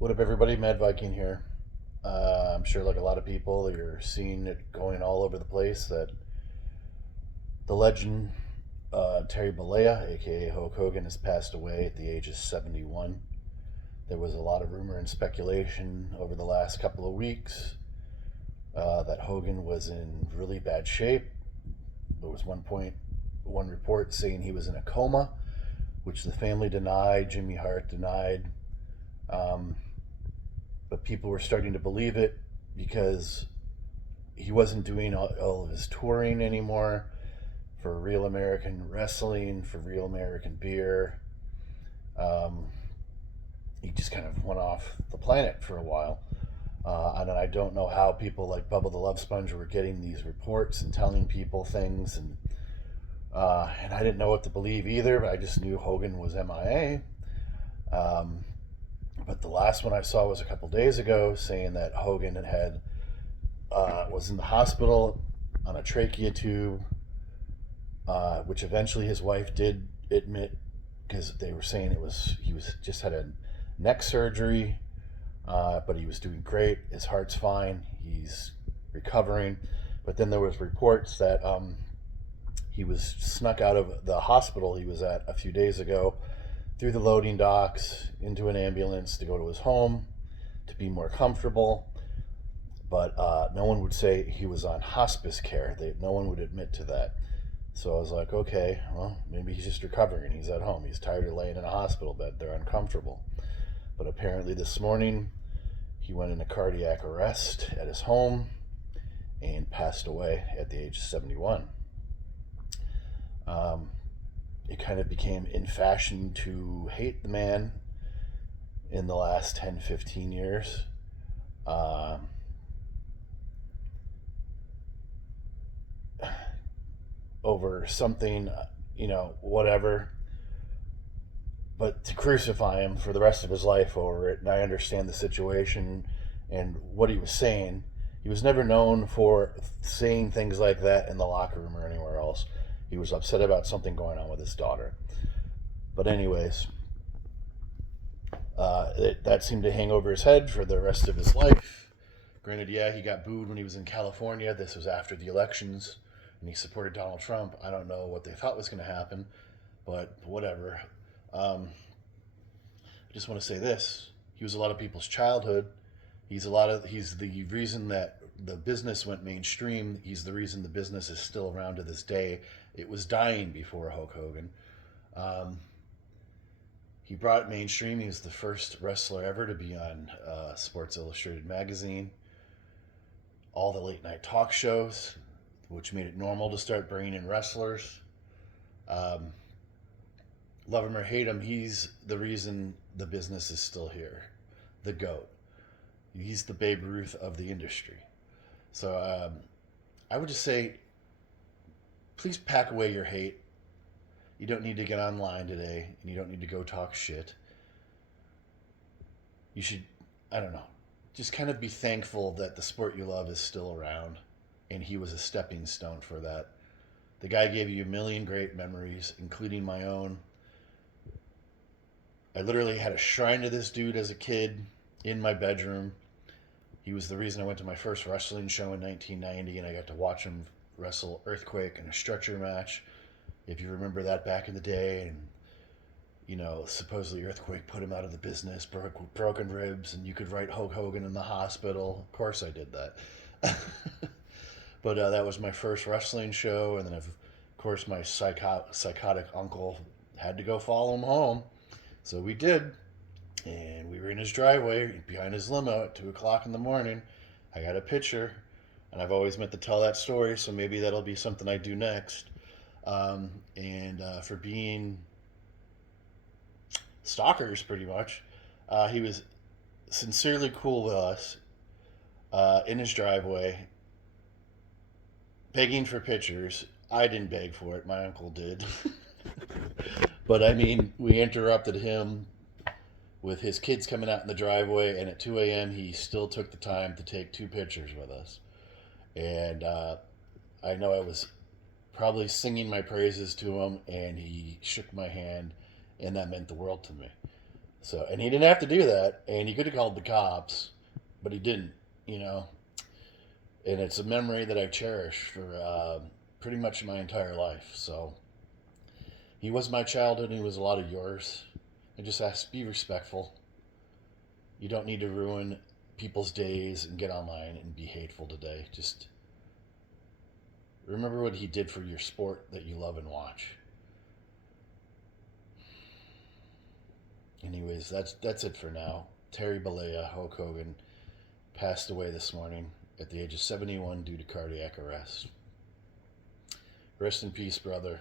What up, everybody? Mad Viking here. I'm sure, like a lot of people, you're seeing it going all over the place that the legend Terry Bollea, aka Hulk Hogan, has passed away at the age of 71. There was a lot of rumor and speculation over the last couple of weeks that Hogan was in really bad shape. There was one report saying he was in a coma, which the family denied, Jimmy Hart denied. Um, but people were starting to believe it because he wasn't doing all of his touring anymore for Real American Wrestling, for Real American Beer. Um, he just kind of went off the planet for a while. And I don't know how people like Bubba the Love Sponge were getting these reports and telling people things, and I didn't know what to believe either. But I just knew Hogan was MIA. But the last one I saw was a couple days ago, saying that Hogan was in the hospital on a trachea tube, which eventually his wife did admit, because they were saying he was just had a neck surgery, but he was doing great. His heart's fine. He's recovering. But then there was reports that he was snuck out of the hospital he was at a few days ago through the loading docks into an ambulance to go to his home to be more comfortable. But no one would say he was on hospice care. No one would admit to that. So I was like, okay, well, maybe he's just recovering and he's at home. He's tired of laying in a hospital bed. They're uncomfortable. But apparently this morning, he went into cardiac arrest at his home and passed away at the age of 71. Um, it kind of became in fashion to hate the man in the last 10, 15 years. Um, Over something, whatever, but to crucify him for the rest of his life over it. And I understand the situation and what he was saying. He was never known for saying things like that in the locker room or anywhere else. He was upset about something going on with his daughter. But, anyways, that seemed to hang over his head for the rest of his life. Granted, yeah, he got booed when he was in California. This was after the elections, and he supported Donald Trump. I don't know what they thought was going to happen, but whatever. I just want to say this: he was a lot of people's childhood. He's the reason that the business went mainstream. He's the reason the business is still around to this day. It was dying before Hulk Hogan. Um, he brought it mainstream. He was the first wrestler ever to be on Sports Illustrated magazine, all the late night talk shows, which made it normal to start bringing in wrestlers. Um, Love him or hate him, he's the reason the business is still here. The GOAT. He's the Babe Ruth of the industry. So I would just say, please pack away your hate. You don't need to get online today, and you don't need to go talk shit. You should, I don't know, just kind of be thankful that the sport you love is still around, and he was a stepping stone for that. The guy gave you a million great memories, including my own. I literally had a shrine to this dude as a kid in my bedroom. He was the reason I went to my first wrestling show in 1990, and I got to watch him wrestle Earthquake in a stretcher match. If you remember that back in the day, and supposedly Earthquake put him out of the business, broken ribs, and you could write Hulk Hogan in the hospital. Of course, I did that. But that was my first wrestling show, and then of course my psychotic uncle had to go follow him home, so we did. And we were in his driveway behind his limo at 2 o'clock in the morning. I got a picture, and I've always meant to tell that story, so maybe that'll be something I do next. And for being stalkers, pretty much, he was sincerely cool with us in his driveway, begging for pictures. I didn't beg for it, my uncle did. But I mean, we interrupted him with his kids coming out in the driveway, and at 2 a.m., he still took the time to take two pictures with us. And I know I was probably singing my praises to him, and he shook my hand, and that meant the world to me. So, and he didn't have to do that, and he could have called the cops, but he didn't, you know. And it's a memory that I cherish for pretty much my entire life. So, he was my childhood, and he was a lot of yours. I just ask, be respectful. You don't need to ruin people's days and get online and be hateful today. Just remember what he did for your sport that you love and watch. Anyways, that's it for now. Terry Bollea, Hulk Hogan, passed away this morning at the age of 71 due to cardiac arrest. Rest in peace, brother.